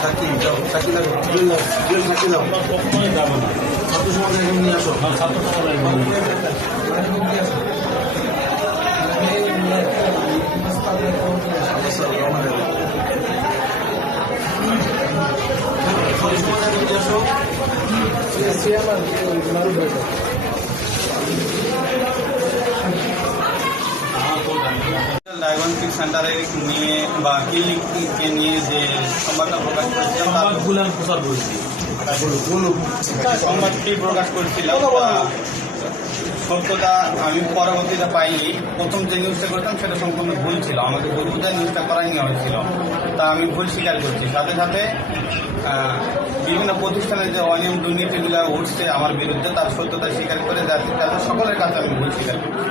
সাক্ষী যাও সাক্ষী লাগো জুয়েল দাও জুয়েল সাক্ষী দাও। আমরা কখনোই যাব না ছাত্র সমাজ একদম নিয়ে আসো ছাত্র সমাজ একদম নিয়ে আসো সেন্টারে নিয়ে বা ক্লিনিককে নিয়ে যে সংবাদটা প্রকাশ করেছিলাম তার সংবাদগুলো আমি প্রচার করেছি সংবাদটি প্রকাশ করেছিলাম সত্যতা আমি পরবর্তীতে পাইনি। প্রথম যে নিউজটা করতাম সেটা সম্পূর্ণ ভুল ছিল। আমাকে বন্ধুদের নিউজটা করাই নেওয়া হয়েছিল। তা আমি ভুল স্বীকার করছি। সাথে সাথে বিভিন্ন প্রতিষ্ঠানে যে অনিয়ম দুর্নীতিগুলো উঠছে আমার বিরুদ্ধে তার সত্যতা স্বীকার করে যাতে তাদের সকলের কাছে আমি ভুল স্বীকার করছি।